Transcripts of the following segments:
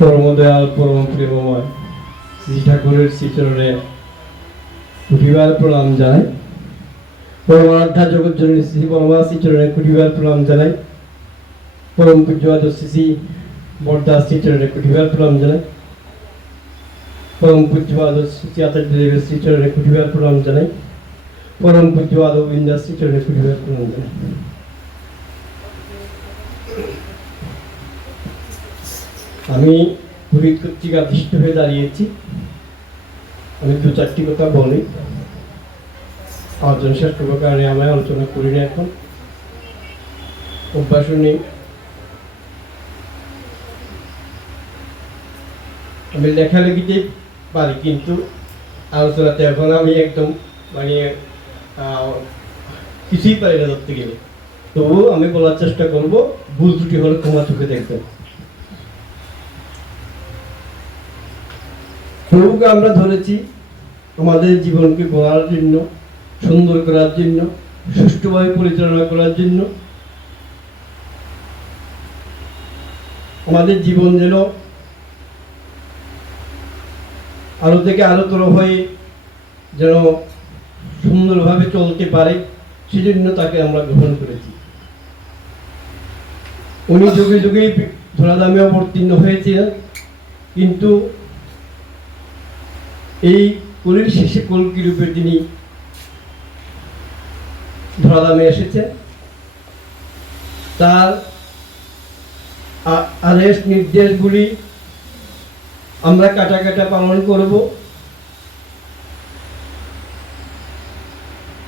পরমদয়াল পরম প্রেমময় শ্রী ঠাকুরের শ্রীচরণে কুটিবার প্রণাম জানাই। পরমারাধ্যা জগৎ জননী শ্রী পরমা শ্রীচরণে কুটিবার প্রণাম জানাই। পরম পূজ্যবাদ শ্রী বরদাস শ্রীচরণে কুটিবার প্রণাম জানাই। পরম পূজ্যবাদ শ্রী আচার্য দেবের শ্রীচরণে কুটিবার প্রণাম জানাই। পরম পূজ্যবাদ গোবিন্দাস শ্রীচরণে কুটিবার প্রণাম জানাই। আমি পুরীত কর্তৃক আদিষ্ট হয়ে দাঁড়িয়েছি। আমি দু চারটি কথা বলি। আলোচনা শেষ করব কারণে আলোচনা করি না এখন। অভ্যাস নেই আমি লেখালেখিতে পারি, কিন্তু আলোচনাতে এখন আমি একদম মানে কিছুই পারি না ধরতে গেলে। তবুও আমি বলার চেষ্টা করব, ভুল ত্রুটি হলে ক্ষমা চোখে দেখবেন। প্রভুকে আমরা ধরেছি আমাদের জীবনকে গড়ার জন্য, সুন্দর করার জন্য, সুষ্ঠুভাবে পরিচালনা করার জন্য। আমাদের জীবন যেন আলো থেকে আলোতর হয়ে যেন সুন্দরভাবে চলতে পারে, সেজন্য তাকে আমরা গ্রহণ করেছি। উনি যুগে যুগে ধরাধামে অবতীর্ণ হয়েছিলেন, কিন্তু এই কলির শেষে কলকি রূপে তিনি ধরাধামে এসেছেন। তার আদেশ নির্দেশগুলি আমরা কাটা কাটা পালন করব।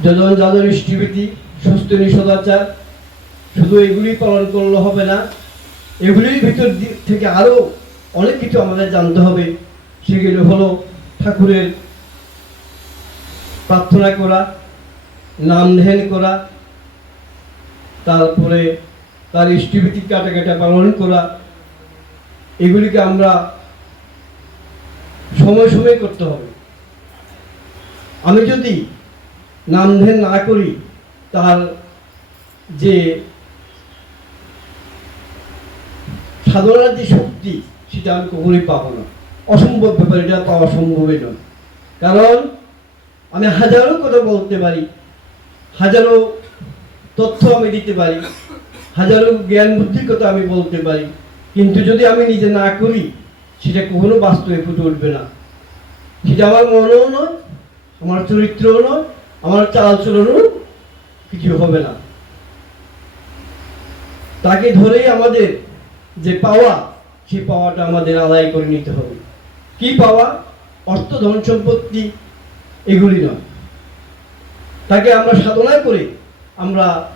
যজন যাদন ইষ্টিভীতি সুস্থ সদাচার শুধু এগুলি পালন করলে হবে না, এগুলির ভিতর থেকে আরও অনেক কিছু আমাদের জানতে হবে। সেগুলো হলো ঠাকুরের প্রার্থনা করা, নাম ধ্যান করা, তারপরে তার ইষ্টভীতি কাটা কাটা পালন করা, এগুলিকে আমরা সময় সময় করতে হবে। আমি যদি নাম ধ্যান না করি, তার যে সাধনার যে শক্তি, সেটা আমি কখনোই পাবো না। অসম্ভব ব্যাপার, এটা পাওয়া সম্ভবই নয়। কারণ আমি হাজারো কথা বলতে পারি, হাজারো তথ্য আমি দিতে পারি, হাজারো জ্ঞান বুদ্ধির কথা আমি বলতে পারি, কিন্তু যদি আমি নিজে না করি, সেটা কখনো বাস্তবে ফুটে উঠবে না। সেটা আমার মনও নয়, আমার চরিত্রও নয়, আমার চালচলনও কিছু হবে না। তাকে ধরেই আমাদের যে পাওয়া, সেই পাওয়াটা আমাদের আদায় করে নিতে হবে। কি পাওয়া? অর্থ, ধন, সম্পত্তি, এগুলি নয়। তাকে আমরা সাধনা করে, আমরা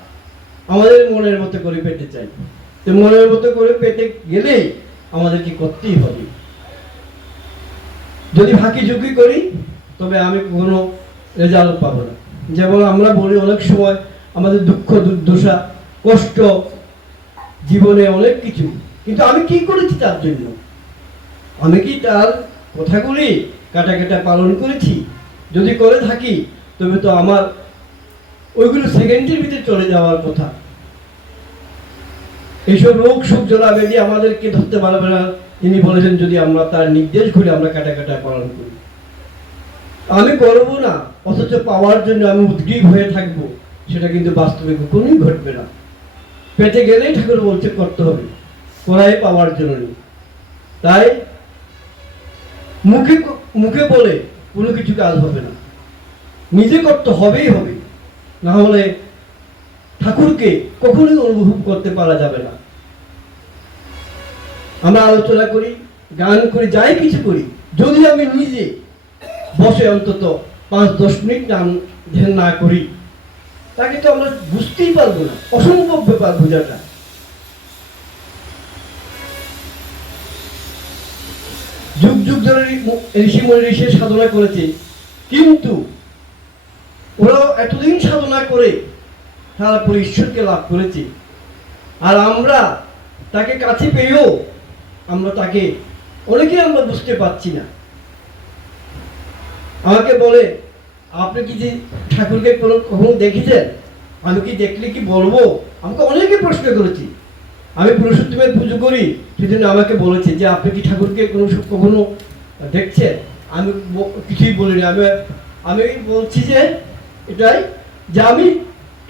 আমাদের মনের মতো করে পেতে চাই। তো মনের মতো করে পেতে গেলেই আমাদেরকে করতেই হবে। যদি ফাঁকি ঝুঁকি করি, তবে আমি কোনো রেজাল্ট পাবো না। যেমন আমরা বলি, অনেক সময় আমাদের দুঃখ, দুর্দশা, কষ্ট, জীবনে অনেক কিছু। কিন্তু আমি কি করেছি তার জন্য? আমি কি তার কথাগুলি কাটা কাটা পালন করেছি। যদি করে থাকি, তবে তো আমার ওইগুলো সেকেন্ডের ভিতরে চলে যাওয়ার কথা। এইসব রোগ সুখ জলা বেদি আমাদেরকে ধরতে পারবে না। তিনি বলেছেন, যদি আমরা তার নির্দেশ করে, আমরা কাটা কাটা পালন করি। আমি করব না, অথচ পাওয়ার জন্য আমি উদ্গ্রীব হয়ে থাকব। সেটা কিন্তু বাস্তবে কখনোই ঘটবে না। পেটে গেলেই ঠাকুর বলছে, করতে হবে। করাই পাওয়ার জন্য। তাই মুখে মুখে বলে কোনো কিছু কাজ হবে না। নিজে করতে হবেই হবে। না হলে ঠাকুরকে কখনোই অনুভব করতে পারা যাবে না। আমরা আলোচনা করি, গান করি, যাই কিছু করি। যদি আমি নিজে বসে অন্তত পাঁচ, দশ মিনিট নাম ধ্যান না করি, তাকে তো আমরা বুঝতেই পারব না। অসম্ভব ব্যাপার বোঝাটা। যুগ যুগ ধরে ঋষি মনি ঋষি সাধনা করেছে। কিন্তু ওরা এতদিন সাধনা করে তারপরে ঈশ্বরকে লাভ করেছে। আর আমরা তাকে কাছে পেয়েও আমরা তাকে, অনেকেই আমরা বুঝতে পারছি না। আমাকে বলে, আপনি কি যে ঠাকুরকে কোনো কখনো দেখেছেন? আমি কি দেখলে কি বলব? আমাকে অনেকে প্রশ্ন করেছি। আমি পুরুষোত্তমের পুজো করি, সেজন্য আমাকে বলেছে যে, আপনি কি ঠাকুরকে কোনো কখনো দেখছেন? আমি কিছুই বলিনি। আমি আমি বলছি যে, এটাই যে আমি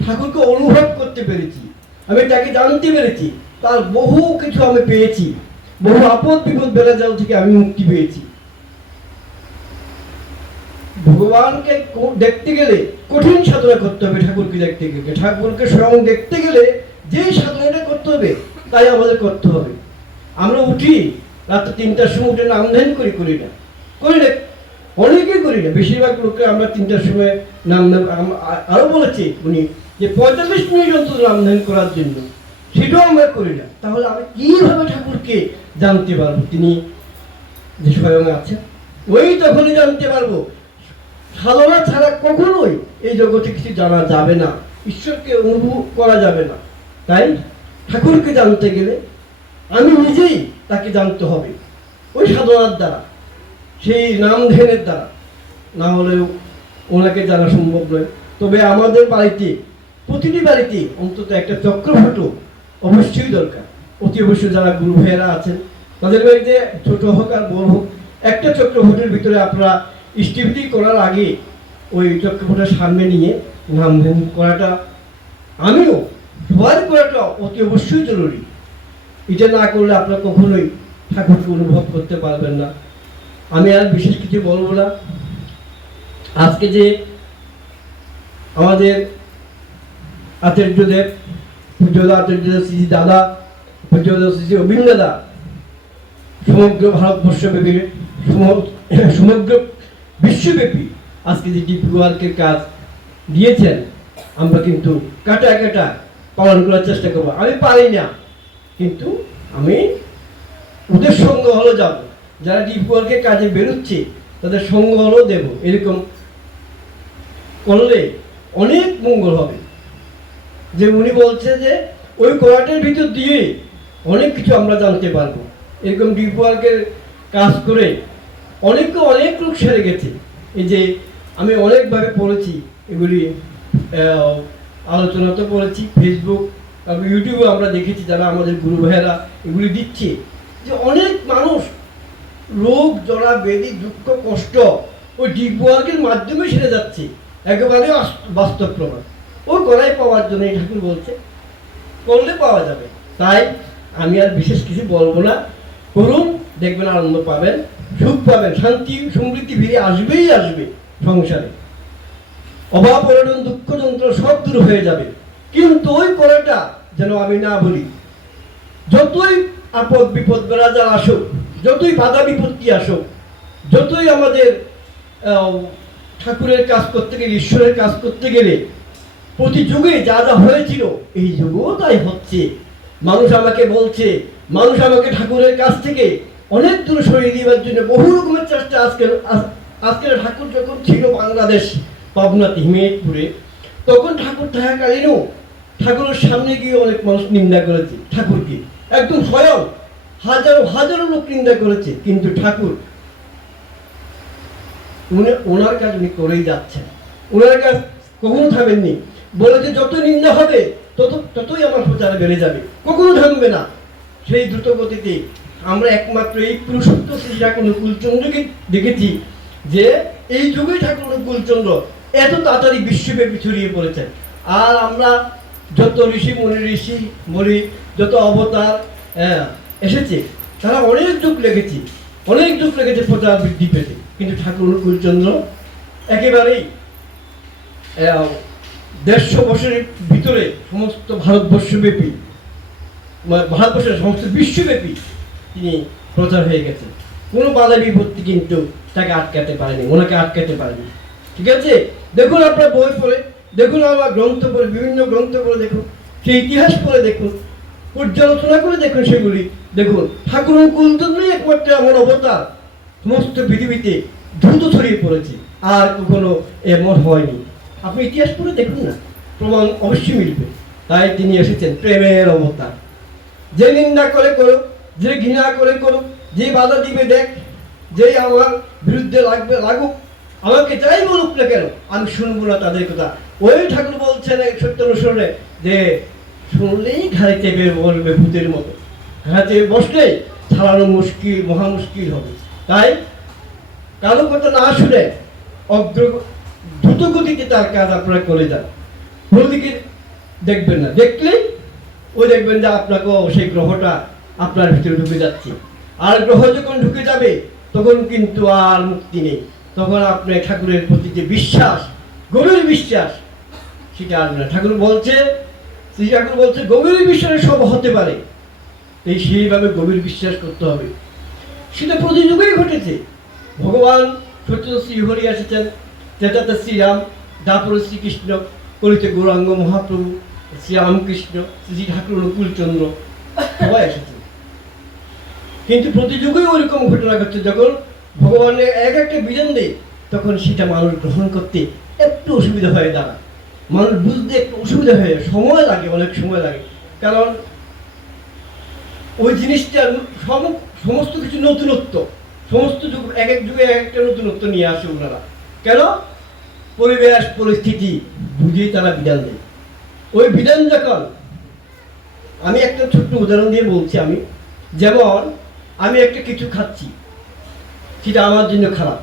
ঠাকুরকে অনুভব করতে পেরেছি। আমি তাকে জানতে পেরেছি। তার বহু কিছু আমি পেয়েছি। বহু আপদ বিপদ বেড়ে যাওয়া থেকে আমি মুক্তি পেয়েছি। ভগবানকে দেখতে গেলে কঠিন সাধনা করতে হবে ঠাকুরকে দেখতে গেলে। ঠাকুরকে স্বয়ং দেখতে গেলে যেই সাধনাটা করতে হবে তাই আমাদের করতে হবে। আমরা উঠি রাত্রে তিনটার সময় উঠে নাম ধ্যান করি করি না। করি না। অনেকেই করি না। বেশিরভাগ লোককে আমরা তিনটার সময় নাম ধ্যান আম- আ- আরও বলেছি উনি যে পঁয়তাল্লিশ মিনিট অন্তত নাম ধ্যান করার জন্য। সেটাও আমরা করি না। তাহলে আমি কীভাবে ঠাকুরকে জানতে পারব? তিনি যে স্বয়ং আছেন, ওই তখনই জানতে পারব। সাধনা ছাড়া কখনোই এই জগতে কিছু জানা যাবে না। ঈশ্বরকে অনুভব করা যাবে না। তাই ঠাকুরকে জানতে গেলে আমি নিজেই তাকে জানতে হবে। ওই সাধনার দ্বারা, সেই নাম ধ্যানের দ্বারা। না হলেও ওনাকে জানা সম্ভব নয়। তবে আমাদের বাড়িতে, প্রতিটি বাড়িতে অন্তত একটা চক্রফট অবশ্যই দরকার। অতি অবশ্যই যারা গুরু ভাইয়েরা আছেন, তাদের বাড়িতে ছোট হোক আর বড় হোক, একটা চক্রফটের ভিতরে আপনারা স্টিভিটি করার আগে ওই চক্রফটের সামনে নিয়ে নাম ধ্যান করাটা আমিও সবার করাটা অতি অবশ্যই জরুরি। এটা না করলে আপনারা কখনোই ঠাকুরকে অনুভব করতে পারবেন না। আমি আর বিশেষ কিছু বলব না। আজকে যে আমাদের আচার্যদেব, পূজ্যদা আচার্য শ্রী দাদা, পূজ্যদা শ্রী অবিন্দ দাদা সমগ্র ভারতবর্ষব্যাপী, সম- সমগ্র বিশ্বব্যাপী আজকে যে ডিপি ওয়ার্কের কাজ দিয়েছেন, আমরা কিন্তু কাটা কাটা পালন করার চেষ্টা করব। আমি পারি না, কিন্তু আমি ওদের সঙ্গ হলো যাব। যারা ডিপ ওয়ার্কের কাজে বেরোচ্ছে, তাদের সঙ্গ হলো দেব। এরকম করলে অনেক মঙ্গল হবে। যে উনি বলছে যে, ওই কোয়ার্টের ভিতর দিয়ে অনেক কিছু আমরা জানতে পারব। এরকম ডিপ ওয়ার্কের কাজ করে অনেকে, অনেক লোক সেরে গেছে। এই যে আমি অনেকভাবে পড়েছি এগুলি আহ, আলোচনাতে করেছি ফেসবুক তারপর ইউটিউবে আমরা দেখেছি যারা আমাদের গুরু ভাইয়েরা এগুলি দিচ্ছে। যে অনেক মানুষ রোগ জড়া বেদি দুঃখ কষ্ট ওই ডিপ ওয়ার্কের মাধ্যমে সেরে যাচ্ছে। একেবারে বাস্তব প্রমাণ। ওই গলায় পাওয়ার জন্য এই ঠাকুর বলছে করলে পাওয়া যাবে। তাই আমি আর বিশেষ কিছু বলব না। করুন দেখবেন আনন্দ পাবেন সুখ পাবেন শান্তি সমৃদ্ধি ফিরে আসবেই আসবে সংসারে। অভাব অনটন দুঃখ যন্ত্র সব দূর হয়ে যাবে। কিন্তু ওই করাটা যেন আমি না বলি। যতই আপদ বিপদ বেড়াজার আসুক, যতই বাধা বিপত্তি আসুক, যতই আমাদের ঠাকুরের কাজ করতে গেলে, ঈশ্বরের কাজ করতে গেলে, প্রতি যুগে যা যা হয়েছিল, এই যুগও তাই হচ্ছে। মানুষ আমাকে বলছে, মানুষ আমাকে ঠাকুরের কাছ থেকে অনেক দূর সরিয়ে দেওয়ার জন্য বহু রকমের চেষ্টা আজকের আজ- আজকের ঠাকুর যখন ছিল বাংলাদেশ পাবনা হিমেদপুরে তখন ঠাকুর থাকাকালীনও ঠাকুরের সামনে গিয়ে অনেক মানুষ নিন্দা করেছে ঠাকুরকে। একদম স্বয়ং হাজারো হাজারো লোক নিন্দা করেছে, কিন্তু ঠাকুর উনি ওনার কাজ উনি করেই যাচ্ছেন। ওনার কাজ কখনো থামেননি। বলে যে যত নিন্দা হবে, তত, ততই আমার প্রচার বেড়ে যাবে। কখনো থামবে না। সেই দ্রুত গতিতে আমরা একমাত্র এই পুরুষত্ব শ্রী ঠাকুর কুলচন্দ্রকে দেখেছি যে এই যুগে ঠাকুর কুলচন্দ্র এত তাড়াতাড়ি বিশ্বব্যাপী ছড়িয়ে পড়েছে। আর আমরা যত ঋষি মুনি ঋষি মরি যত অবতার হ্যাঁ, এসেছে তারা অনেক যুগ লেগেছে। অনেক যুগ লেগেছে প্রচার বৃদ্ধি পেতে। কিন্তু ঠাকুর অনুকূলচন্দ্র একেবারেই দেড়শো বছরের ভিতরে সমস্ত ভারতবর্ষব্যাপী ভারতবর্ষের সমস্ত বিশ্বব্যাপী তিনি প্রচার হয়ে গেছেন। কোনো বাধা বিপত্তি কিন্তু তাকে আটকাতে পারেনি ওনাকে আটকাতে পারেনি। ঠিক আছে? দেখুন আপনার বই পড়ে, দেখুন আমার গ্রন্থ পড়ে, বিভিন্ন গ্রন্থ পড়ে দেখুন সেই ইতিহাস পড়ে দেখুন, পর্যালোচনা করে দেখুন সেগুলি। দেখুন ঠাকুর কুলচন্দ্রই একমাত্র এমন অবতার সমস্ত পৃথিবীতে দ্রুত ছড়িয়ে পড়েছে, আর কখনো এমন হয়নি। আপনি ইতিহাস পড়ে দেখুন না, প্রমাণ অবশ্যই মিলবে। তাই তিনি এসেছেন প্রেমের অবতার। যে নিন্দা করে করুক, যে ঘৃণা করে করুক, যে বাধা দিবে দেখ যেই আমার বিরুদ্ধে লাগবে, লাগুক আমাকে যাই বলুক না কেন? আমি শুনব না তাদের কথা। ওই ঠাকুর বলছেন এক সত্য অনুসরণে যে, শুনলেই ঘাড়ে চেপে বলবে ভূতের মতো। ঘাড়ে চেপে বসলে ছাড়ানো মুশকিল, মহা মুশকিল হবে। তাই কারও কথা না শুনে অগ্র দ্রুত গতিতে তার কাজ আপনারা করে যান। কোনোদিকে দেখবেন না। দেখলেই ওই দেখবেন যে আপনাকেও সেই গ্রহটা আপনার ভিতরে ঢুকে যাচ্ছে। আর গ্রহ যখন ঢুকে যাবে, তখন কিন্তু আর মুক্তি নেই। তখন আপনার ঠাকুরের প্রতি যে বিশ্বাস, গভীর বিশ্বাস, সেটা আর না। ঠাকুর বলছে, শ্রী ঠাকুর বলছে, গভীর বিশ্বাসে সব হতে পারে। এই সেইভাবে গভীর বিশ্বাস করতে হবে। সেটা প্রতিযুগেই ঘটেছে। ভগবান সত্য শ্রীহরি এসেছেন, তেতাতে শ্রীরাম তারপরে শ্রীকৃষ্ণ কলিতে গৌরাঙ্গ মহাপ্রভু শ্রীরামকৃষ্ণ শ্রী ঠাকুর অনুকূলচন্দ্র, সবাই এসেছেন। কিন্তু প্রতিযুগেই ওইরকম ঘটনা ঘটছে। যখন ভগবানের এক একটা বিধান দেয় তখন সেটা মানুষ গ্রহণ করতে একটু অসুবিধা হয়ে দাঁড়ায়। মানুষ বুঝতে একটু অসুবিধা হয়ে সময় লাগে, অনেক সময় লাগে। কারণ ওই জিনিসটা সম- সমস্ত কিছু নতুনত্ব, সমস্ত যুগ, এক এক যুগে এক একটা নতুনত্ব নিয়ে আসে ওনারা। কেন? পরিবেশ, পরিস্থিতি বুঝেই তারা বিধান দেয়। ওই বিধান যখন, আমি একটা ছোট্ট উদাহরণ দিয়ে বলছি আমি। যেমন, আমি একটা কিছু খাচ্ছি। সেটা আমার জন্য খারাপ।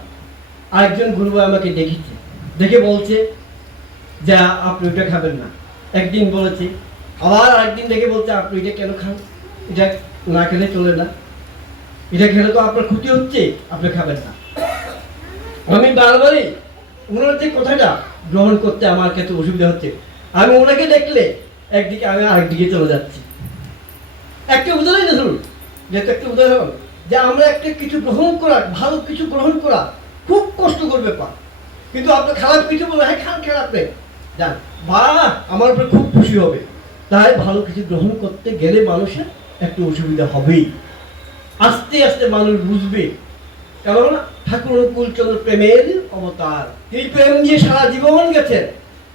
আরেকজন গুরু আমাকে দেখেছে। দেখে বলছে যে, আপনি ওটা খাবেন না। একদিন বলেছে, আবার আরেকদিন দেখে বলছে, আপনি এটা কেন খান? এটা না খেলে চলে না। এটা খেলে তো আপনার ক্ষতি হচ্ছে, আপনি খাবেন না। আমি বারবারই ওনার যে কথাটা গ্রহণ করতে আমার ক্ষেত্রে অসুবিধা হচ্ছে, আমি ওনাকে দেখলে একদিকে আমি আরেকদিকে চলে যাচ্ছি। একটা উদাহরণ ধরুন। যেহেতু একটা উদাহরণ যে আমরা একটা কিছু গ্রহণ করা, ভালো কিছু গ্রহণ করা খুব কষ্টকর ব্যাপার। কিন্তু আপনি খারাপ কিছু বলে হ্যাঁ খান খারাপ নেই যান, বা আমার উপরে খুব খুশি হবে। তাই ভালো কিছু গ্রহণ করতে গেলে মানুষের একটু অসুবিধা হবেই। আস্তে আস্তে মানুষ বুঝবে। কারণ ঠাকুর অনুকূলচন্দ্র প্রেমের অবতার। এই প্রেম দিয়ে সারা জীবন গেছেন।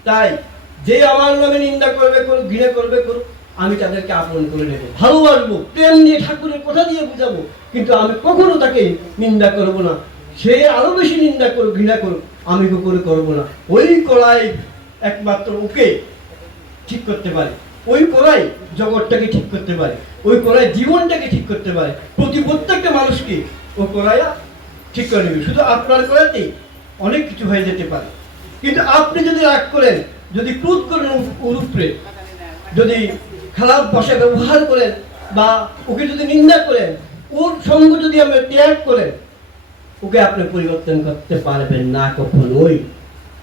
তাই যে আমার নামে নিন্দা করবে করুক, ঘৃণা করবে করুক আমি তাদেরকে আপন করে নেব। ভালোবাসবো প্রেম নিয়ে ঠাকুরের কথা দিয়ে বুঝাবো, কিন্তু আমি কখনো তাকে নিন্দা করব না। সে আরও বেশি নিন্দা করুক, ঘৃণা করুক, আমি কখনো করব না। ওই কড়াই একমাত্র ওকে ঠিক করতে পারে। ওই কোরাই জগৎটাকে ঠিক করতে পারে। ওই কোরাই জীবনটাকে ঠিক করতে পারে। প্রতি প্রত্যেকটা মানুষকে ও কোরাইয়া ঠিক করে নেবে। শুধু আপনার কোরাতে অনেক কিছু হয়ে যেতে পারে। কিন্তু আপনি যদি রাগ করেন, যদি ক্রোধ করেন উপরে যদি খারাপ ভাষা ব্যবহার করেন বা ওকে যদি নিন্দা করেন ওর সঙ্গ যদি আপনি ত্যাগ করেন ওকে আপনি পরিবর্তন করতে পারবেন না কখনোই।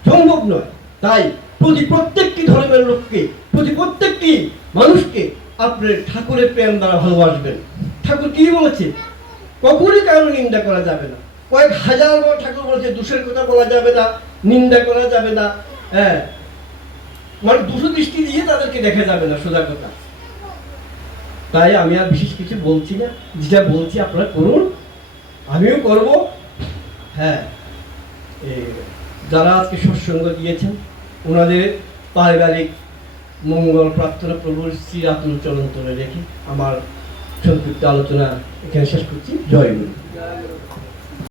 সম্ভব নয়। তাই প্রতি প্রত্যেকটি ধর্মের লোককে, প্রতি প্রত্যেকটি মানুষকে আপনি ঠাকুরের প্রেম দ্বারা ভালোবাসবেন। ঠাকুর কি বলেছে? কখনই কারও নিন্দা করা যাবে না। কয়েক হাজার বার ঠাকুর বলেছে, দোষের কথা বলা যাবে না, নিন্দা করা যাবে না। হ্যাঁ। মানে দুশো দৃষ্টি দিয়ে তাদেরকে দেখা যাবে না, সোজা কথা। তাই আমি আর বিশেষ কিছু বলছি না। যেটা বলছি আপনারা করুন। আমিও করব। হ্যাঁ যারা আজকে সৎসঙ্গ দিয়েছেন, ওনাদের পারিবারিক মঙ্গল প্রার্থনা প্রভুর শ্রী রাতুল চরণ তুলে রেখে আমার সংক্ষিপ্ত আলোচনা এখানে শেষ করছি। জয় গুরু